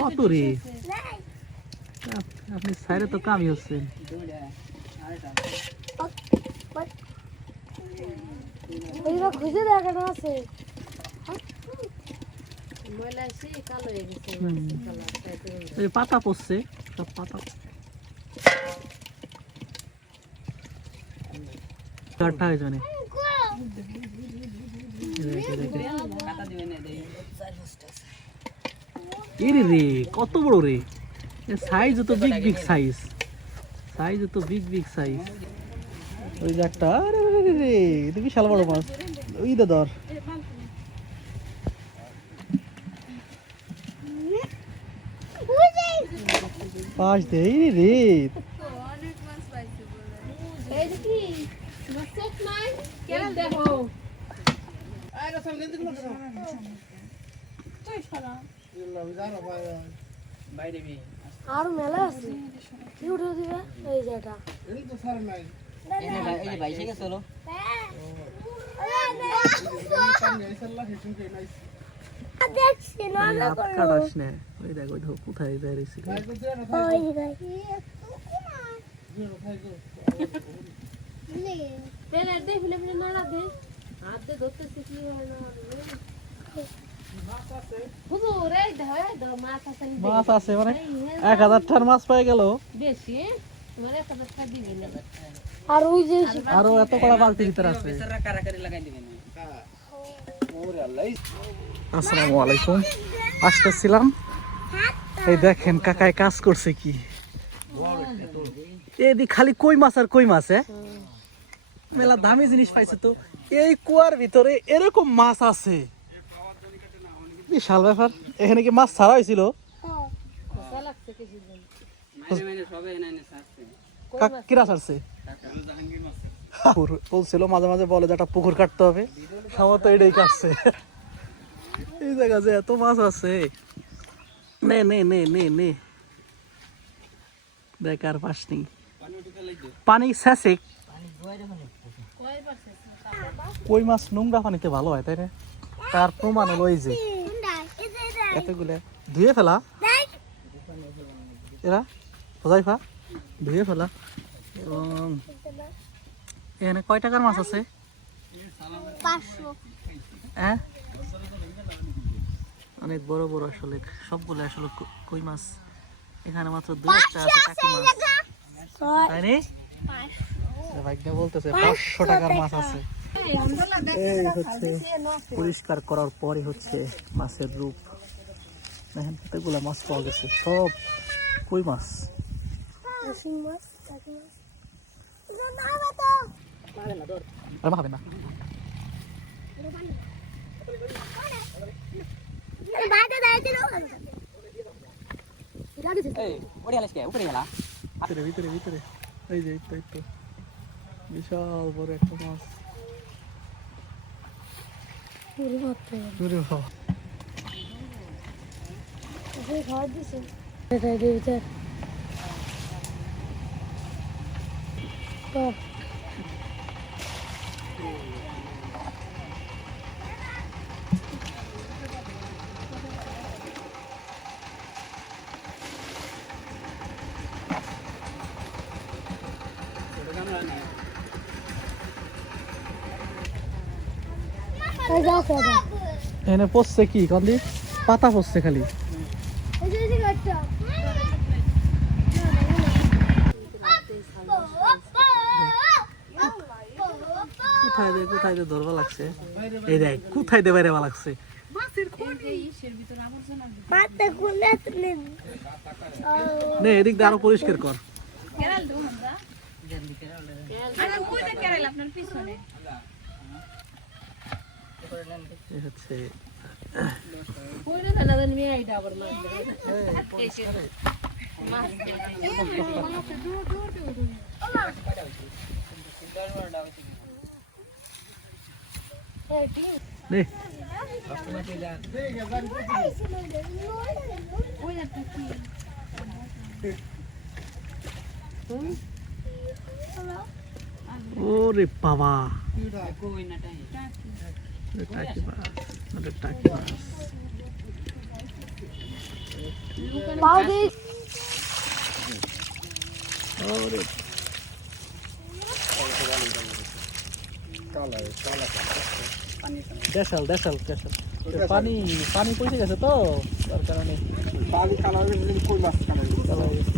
কত রে আপনি সাইরে তো কামই হচ্ছেন খুঁজে দেখানো আছে পাতা পড়ছে সব পাতা কাটা হয়ে যাবে রে কত বড় রে সাইজ তো বিগ বিগ সাইজ তো বিগ বিগ সাইজ ওই যে একটা আরে রে এটা বিশাল বড় মাছ ওই দে ধর পাঁচ দে রে অনেক মাছ পাইছে বলে এই দেখি মাছ নাই কেন দেখো আরে সামনে দিন না তুই সারা বাইরে বি আর মেলা আছে কি উঠে দিবে এই যেটা এই তো স্যার নাই এই যে ভাই থেকে চলো দেখছি না না কাটাস না ওই দেখ ওই কোথায় যায় রেসি ওই ভাই পেলে দে ফিলে ফিলে না দে হাত দে ধরতে শিখলি হয় না হুজুর এই দে মাছ আছে মানে 1000 টার মাছ পাই গেল বেশি তোমারে কত টাকা দিবি না আর ওই যে আরো এত কড়া বালতি ভিতর আছে বেচারা কারাকারি লাগাই দিবেন ওরে আল্লাহ আসসালামু আলাইকুম আসতেছিলাম এই দেখেন কাকায় কাজ করছে কি এদিকে খালি কই মাছ আর কই মাছ মেলা দামি জিনিস পাইছে তো এই কুয়ার ভিতরে এরকম মাছ আছে বিশাল ব্যাপার এখানে কি মাছ ছাড়া হয়েছিল কিরা ছাড়ছে বলছিল মাঝে মাঝে বলে যে একটা পুকুর কাটতে হবে সম্ভবত এটাই কাটছে এই জায়গা যে এত মাছ আছে নে নে নে নে নে দেখ আর পাস নেই পানি শেষে কই মাছ নোংরা পানিতে ভালো হয় তাই না তার প্রমাণ হলো এই যে এতগুলা ধুয়ে ফেলা এরা হোজাইফা ধুয়ে ফেলা এবং এখানে কয় টাকার মাছ আছে 500 হ্যাঁ অনেক বড় বড় আসলে সবগুলো আসলে কই মাছ এখানে মাত্র 2-1টা আছে টাকি মাছ তাই নি ভাইকে বলতেছে 500 টাকার মাছ আছে এই হচ্ছে পরিষ্কার করার পরে হচ্ছে মাছের রূপ দেখেন কতগুলো মাছ পাওয়া গেছে সব কই মাছ আর খাবে না ভিতরে ভিতরে ভিতরে এই যে এই তো বিশাল বড় একটা মাছ এনে পড়ছে কি কন্দি পাতা পড়ছে খালি কোথায় ধরবা লাগছে এই দেখ কোথায় দে বাইরে লাগছে নে এদিক দিয়ে আরো পরিষ্কার কর হচ্ছে ওরে বাবা টাকি মাছ ওরে দেশাল দেশাল দেশাল পানি পানি পড়ে গেছে তো তার কারণে পানি কালার কই মাছ কালার কালো হয়ে গেছে।